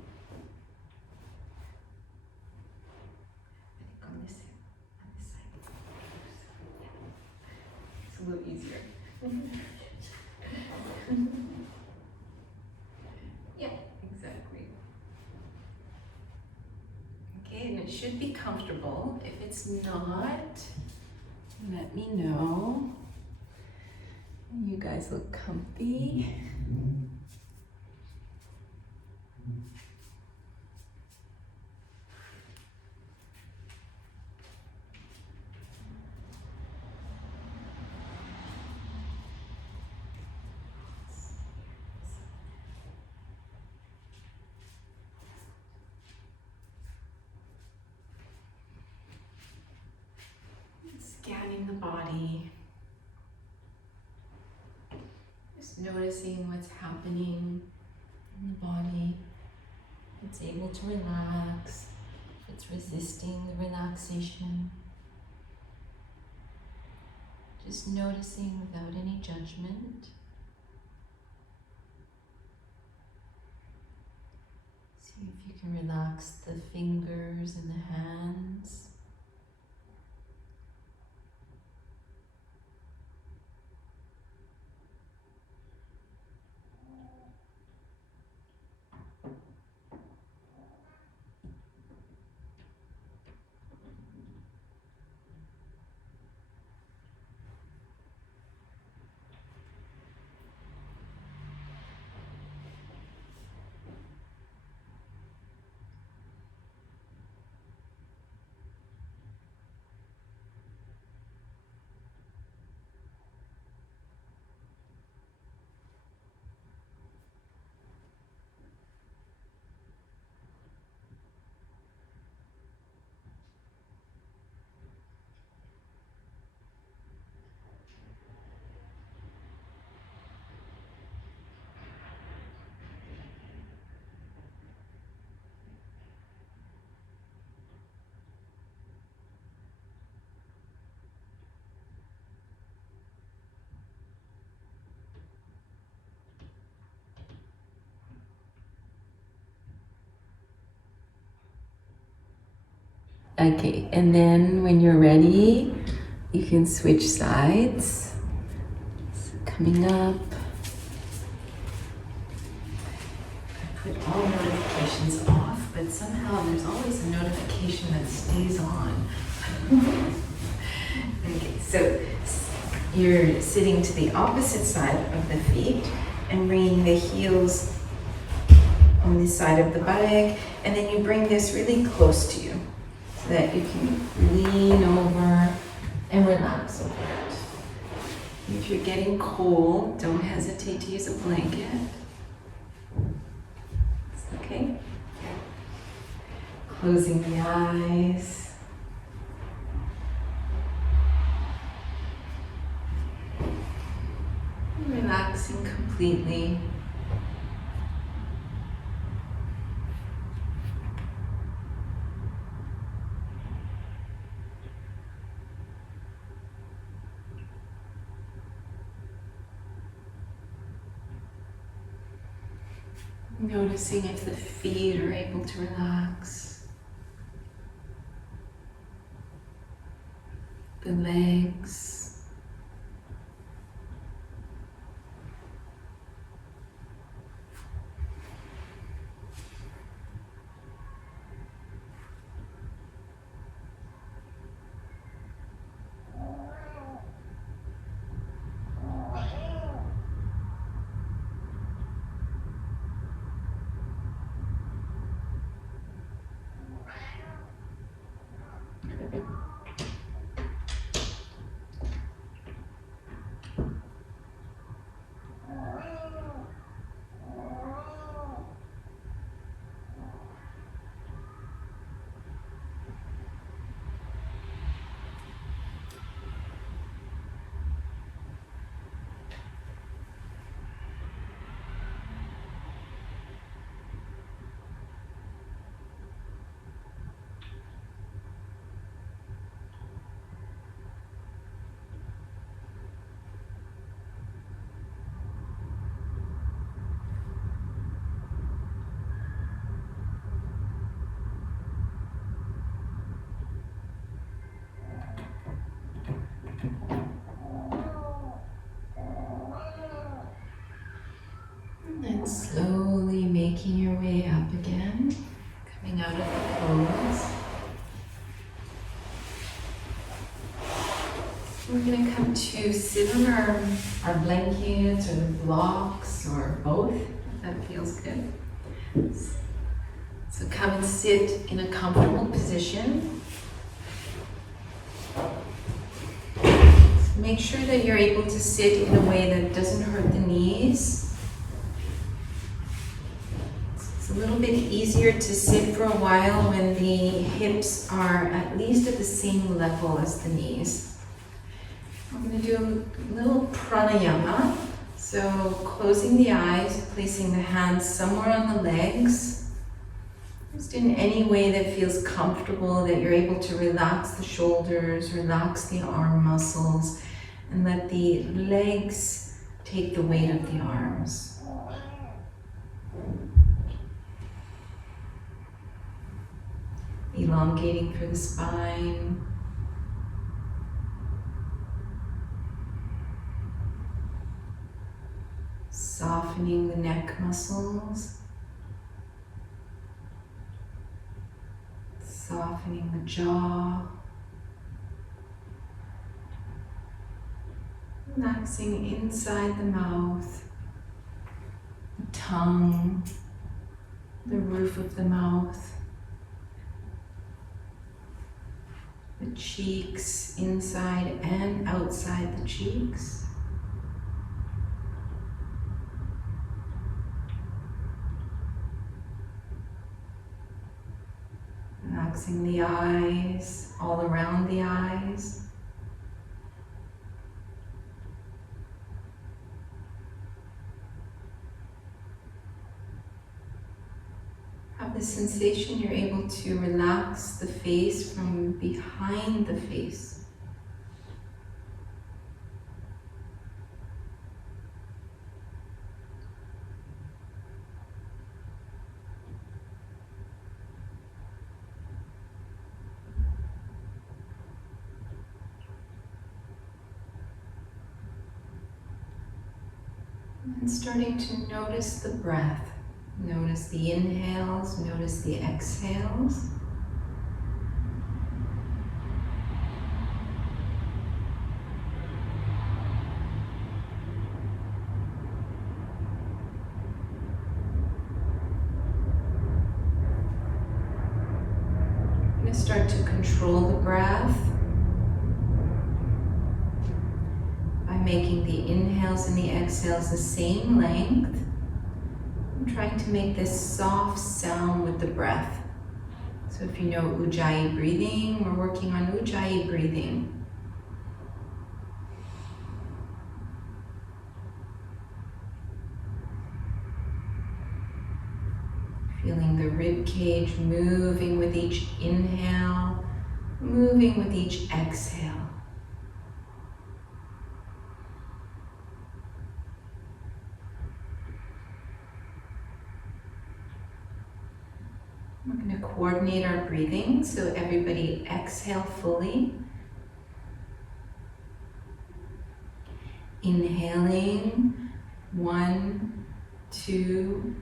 on this side. It's a little easier. Yeah, exactly. Okay, and it should be comfortable. If it's not, let me know. You guys look comfy. Scanning the body. Just noticing what's happening in the body. If it's able to relax, if it's resisting the relaxation. Just noticing without any judgment. See if you can relax the fingers and the hands. Okay, and then when you're ready, you can switch sides. So coming up. I put all notifications off, but somehow there's always a notification that stays on. Okay, so you're sitting to the opposite side of the feet and bringing the heels on this side of the buttock, and then you bring this really close to you, so that you can lean over and relax over it. If you're getting cold, don't hesitate to use a blanket. It's okay. Closing the eyes. Relaxing completely. Noticing if the feet are able to relax. The legs. to sit on our blankets or the blocks or both, if that feels good. So come and sit in a comfortable position. Make sure that you're able to sit in a way that doesn't hurt the knees. It's a little bit easier to sit for a while when the hips are at least at the same level as the knees. I'm going to do a little pranayama. So closing the eyes, placing the hands somewhere on the legs. Just in any way that feels comfortable, that you're able to relax the shoulders, relax the arm muscles, and let the legs take the weight of the arms. Elongating through the spine. Softening the neck muscles. Softening the jaw. Relaxing inside the mouth, the tongue, the roof of the mouth, the cheeks, inside and outside the cheeks. Relaxing the eyes, all around the eyes. Have the sensation you're able to relax the face from behind the face. And starting to notice the breath. Notice the inhales, notice the exhales. I'm going to start to control the breath by making the inhales and the exhales the same length. I'm trying to make this soft sound with the breath. So if you know Ujjayi breathing, we're working on Ujjayi breathing. Feeling the rib cage moving with each inhale, moving with each exhale. We're going to coordinate our breathing, so everybody exhale fully. Inhaling, 1, 2,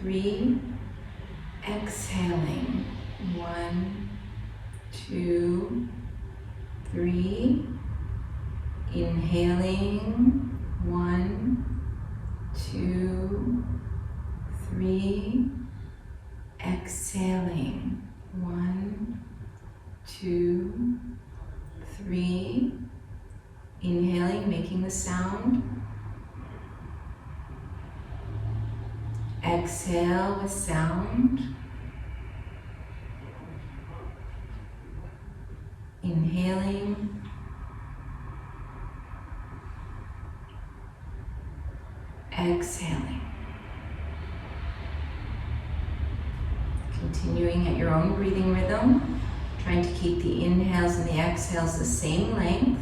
3. Exhaling, 1, 2, 3. Inhaling, 1, 2, 3. Exhaling, 1, 2, 3. Inhaling, making the sound. Exhale with sound. Inhaling. Exhaling. Continuing at your own breathing rhythm, trying to keep the inhales and the exhales the same length.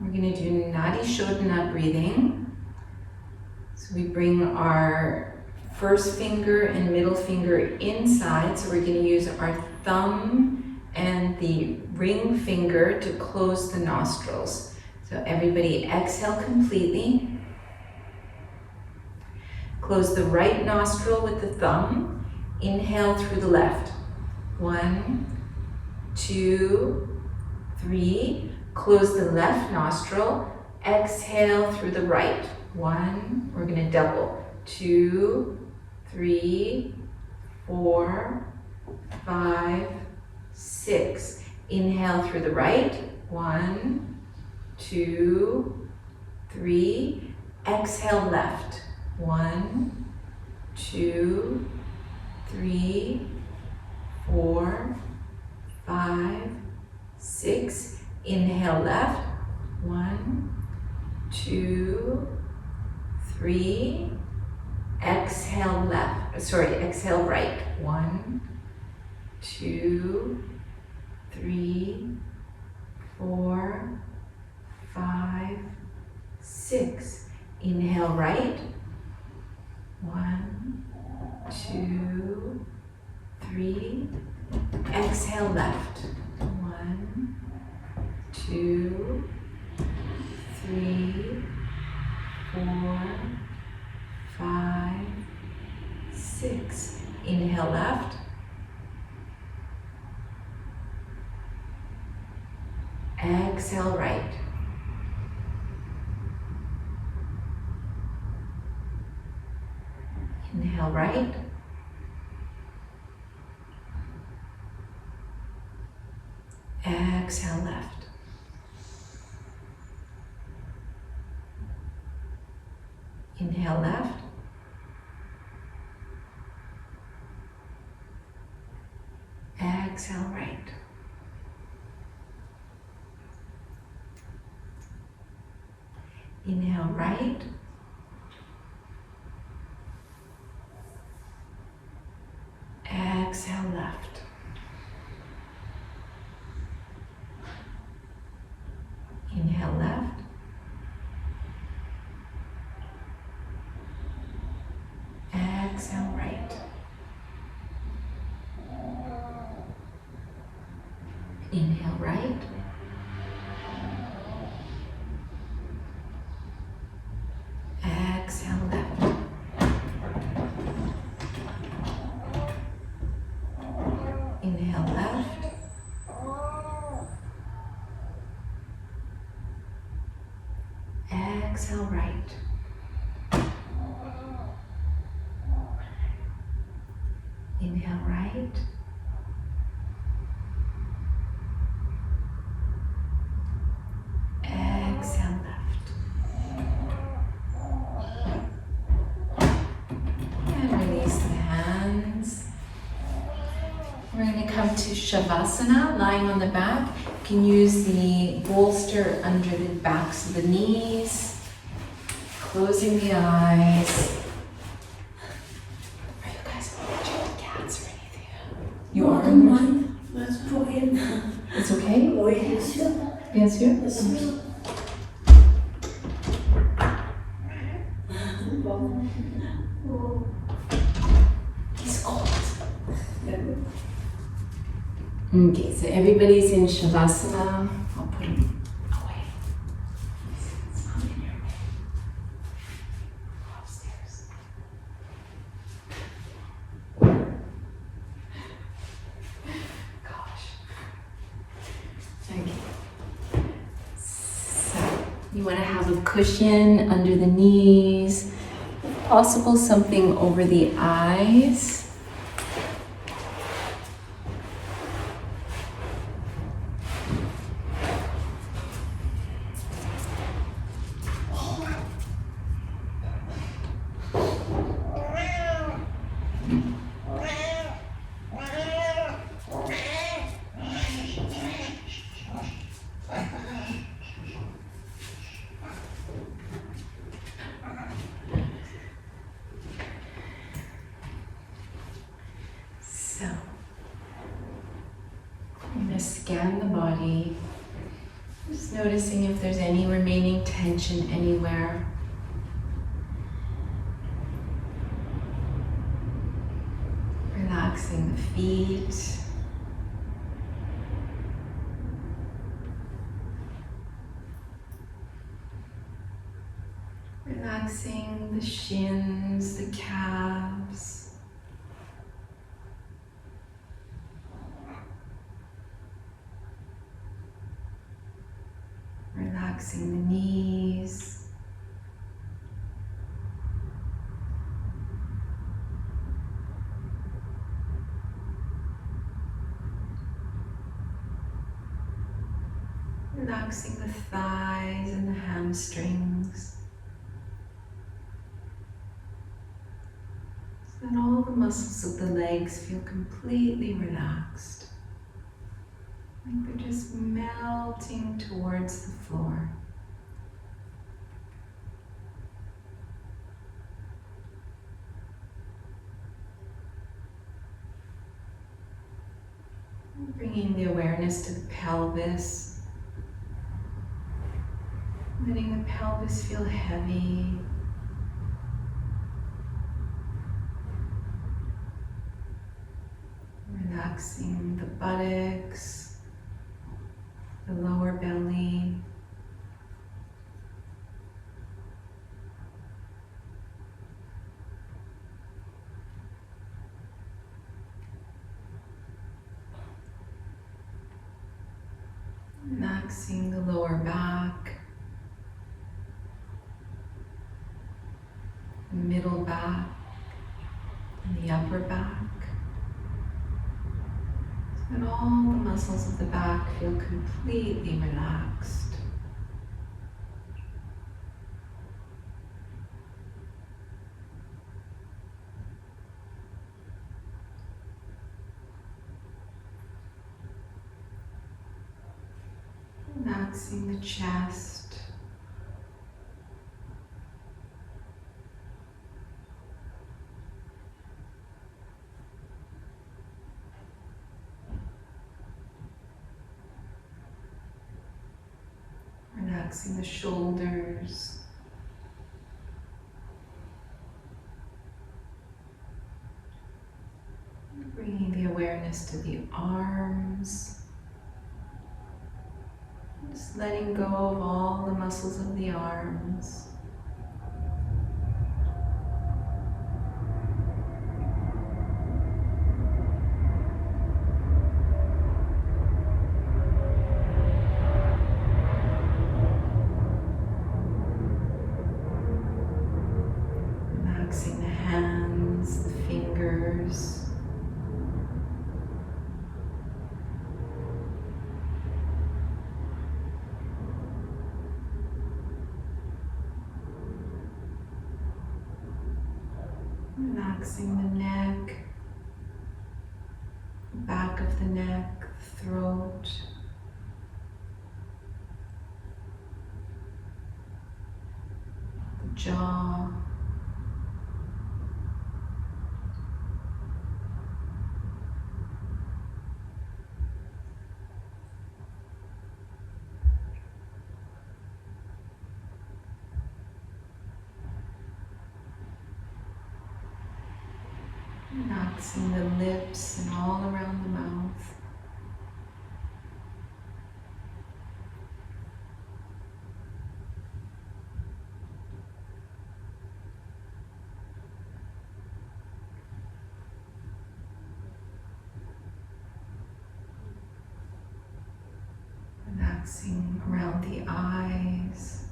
We're going to do Shorten Up Breathing. So we bring our first finger and middle finger inside, so we're going to use our thumb and the ring finger to close the nostrils. So everybody exhale completely. Close the right nostril with the thumb Inhale through the left. 1, 2, 3. Close the left nostril. Exhale through the right. 1, we're going to double. 2, 3, 4, 5, 6. Inhale through the right. 1, 2, 3. Exhale left. 1, 2, 3, 4, 5, 6. Inhale left. 1, 2, 3. Exhale left. Exhale right. 1, 2, 3, 4, 5, 6. Inhale right. 1, 2, 3. Exhale left. 1, 2, 3, 4, 5, 6. Inhale left. Exhale right. Inhale right. Exhale left. Inhale left. Exhale right. Inhale right. Exhale left. Inhale left. Exhale right. Inhale right. Exhale left. Inhale left. Exhale right. Inhale right. Exhale left. And release the hands. We're going to come to Shavasana, lying on the back. You can use the bolster under the backs of the knees, closing the eyes. Are you guys allergic to cats or anything? You are allergic? It's okay? Bien sûr? He's cold. Okay, so everybody's in Shavasana. I'll put him away. It's not in your way. Go upstairs. Gosh. Okay. So, you want to have a cushion under the knees. If possible, something over the eyes. So, I'm going to scan the body, just noticing if there's any remaining tension anywhere. Relaxing the feet. Relaxing the shins, the calves. Relaxing the knees. Relaxing the thighs and the hamstrings. So that all the muscles of the legs feel completely relaxed. Like they're just melting towards the floor. Bringing the awareness to the pelvis. Letting the pelvis feel heavy. Relaxing the buttocks, the lower belly. Relaxing the lower back, the middle back, and the upper back. So that all the muscles of the back feel completely relaxed. Relaxing the chest. Relaxing the shoulders. Bringing the awareness to the arms. Just letting go of all the muscles of the arms. Relaxing the hands, the fingers. Relaxing the neck, the back of the neck, the throat. The jaw. Relaxing the lips and all around the mouth. Relaxing around the eyes.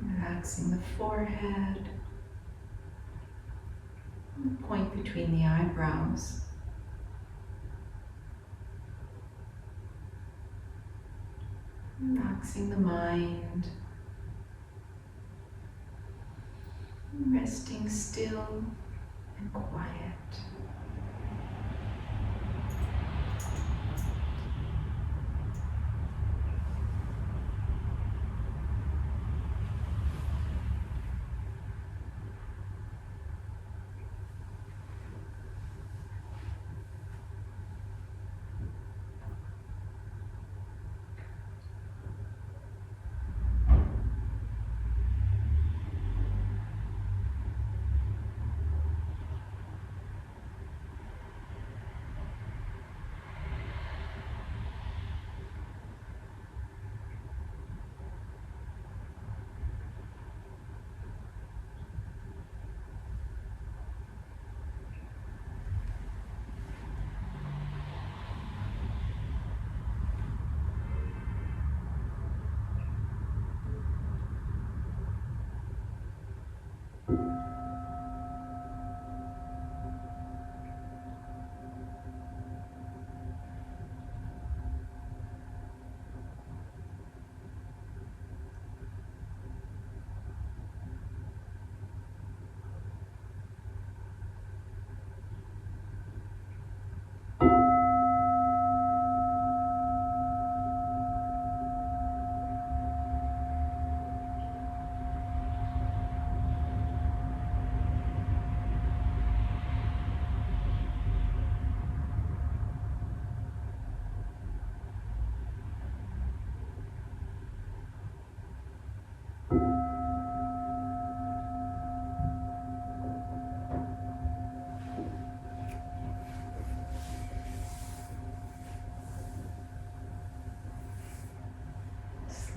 Relaxing the forehead, the point between the eyebrows. Relaxing the mind, resting still and quiet.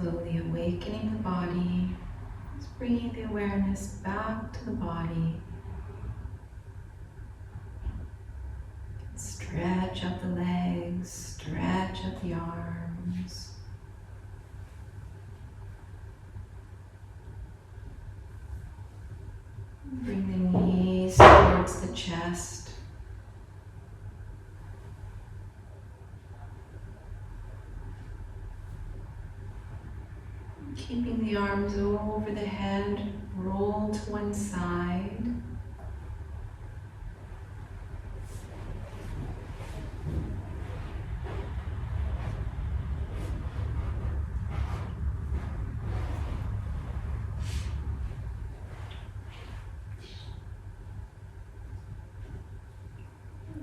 Slowly awakening the body, just bringing the awareness back to the body. Stretch out the legs, stretch out the arms. Bring the knees towards the chest. Keeping the arms over the head, roll to one side.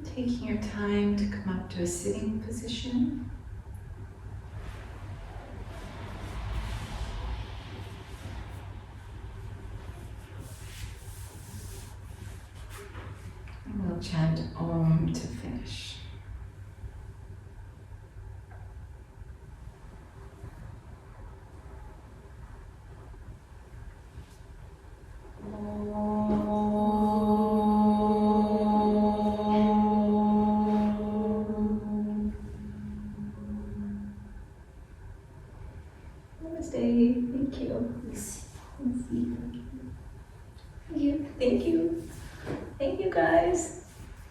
Taking your time to come up to a sitting position. And we'll chant Om to finish. Namaste. Thank you. Thank you. Thank you. Thank you, guys.